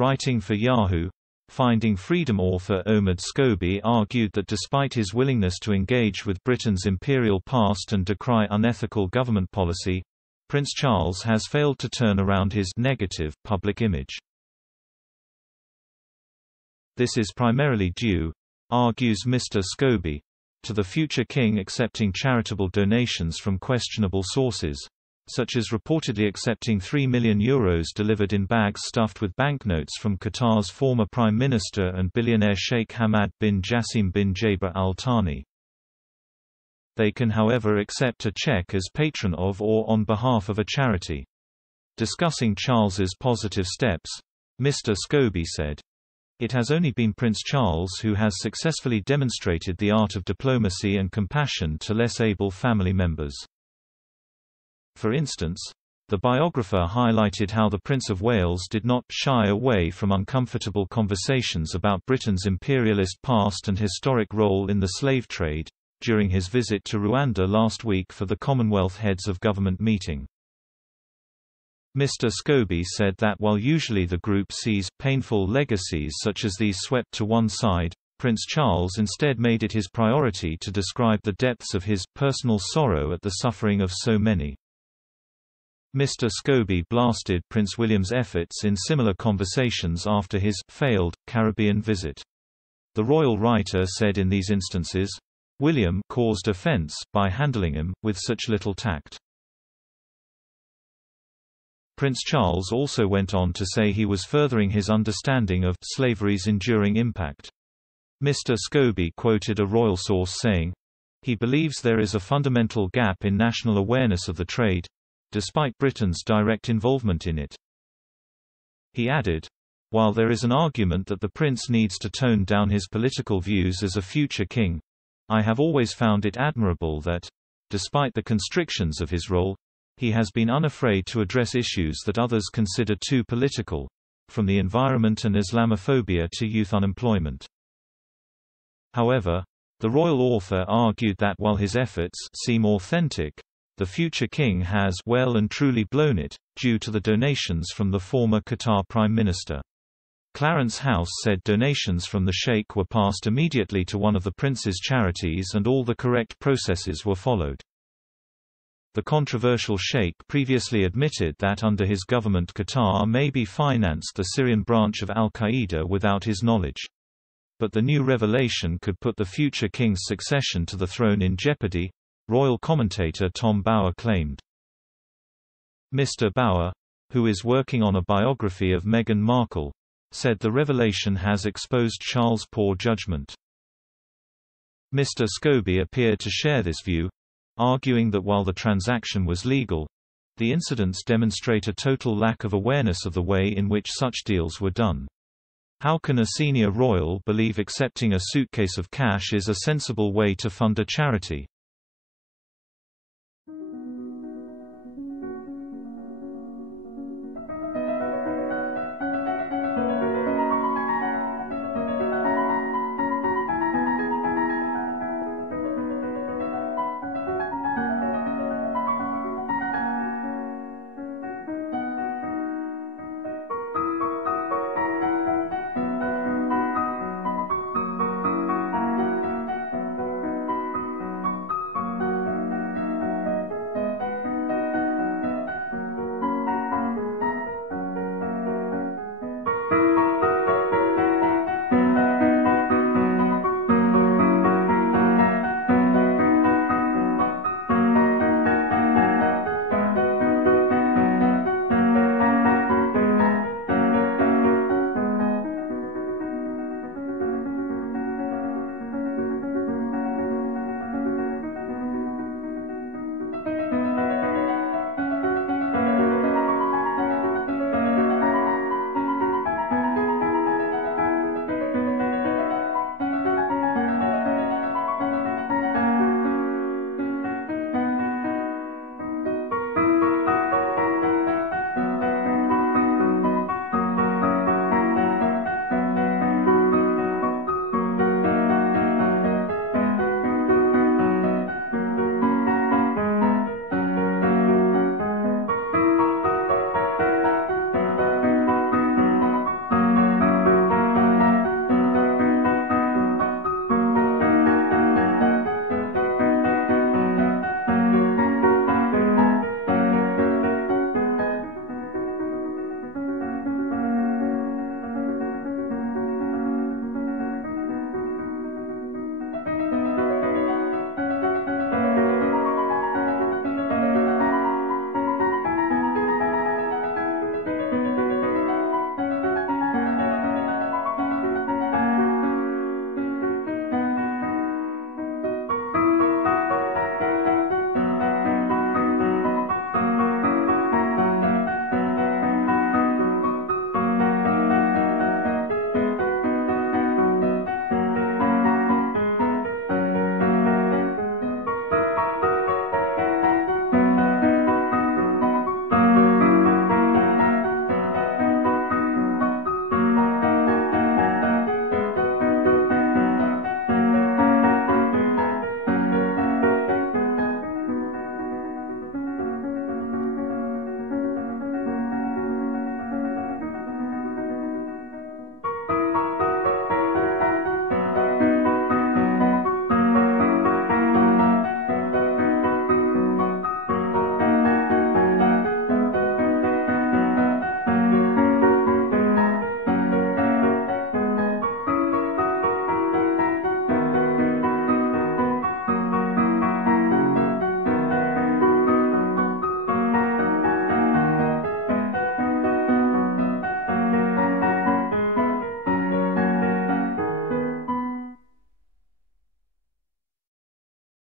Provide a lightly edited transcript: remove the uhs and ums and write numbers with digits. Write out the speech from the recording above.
Writing for Yahoo, Finding Freedom author Omid Scobie argued that despite his willingness to engage with Britain's imperial past and decry unethical government policy, Prince Charles has failed to turn around his negative public image. This is primarily due, argues Mr. Scobie, to the future king accepting charitable donations from questionable sources, such as reportedly accepting €3 million delivered in bags stuffed with banknotes from Qatar's former Prime Minister and billionaire Sheikh Hamad bin Jassim bin Jaber Al Thani. They can however accept a check as patron of or on behalf of a charity. Discussing Charles's positive steps, Mr. Scobie said, "It has only been Prince Charles who has successfully demonstrated the art of diplomacy and compassion to less able family members." For instance, the biographer highlighted how the Prince of Wales did not shy away from uncomfortable conversations about Britain's imperialist past and historic role in the slave trade, during his visit to Rwanda last week for the Commonwealth Heads of Government meeting. Mr. Scobie said that while usually the group sees painful legacies such as these swept to one side, Prince Charles instead made it his priority to describe the depths of his personal sorrow at the suffering of so many. Mr. Scobie blasted Prince William's efforts in similar conversations after his failed Caribbean visit. The royal writer said in these instances, William caused offense by handling him with such little tact. Prince Charles also went on to say he was furthering his understanding of slavery's enduring impact. Mr. Scobie quoted a royal source saying, "He believes there is a fundamental gap in national awareness of the trade, despite Britain's direct involvement in it." He added, "While there is an argument that the prince needs to tone down his political views as a future king, I have always found it admirable that, despite the constrictions of his role, he has been unafraid to address issues that others consider too political, from the environment and Islamophobia to youth unemployment." However, the royal author argued that while his efforts seem authentic, the future king has well and truly blown it, due to the donations from the former Qatar Prime Minister. Clarence House said donations from the sheikh were passed immediately to one of the prince's charities and all the correct processes were followed. The controversial sheikh previously admitted that under his government Qatar maybe financed the Syrian branch of al-Qaeda without his knowledge. But the new revelation could put the future king's succession to the throne in jeopardy, royal commentator Tom Bower claimed. Mr. Bower, who is working on a biography of Meghan Markle, said the revelation has exposed Charles' poor judgement. Mr. Scobie appeared to share this view, arguing that while the transaction was legal, the incidents demonstrate a total lack of awareness of the way in which such deals were done. How can a senior royal believe accepting a suitcase of cash is a sensible way to fund a charity?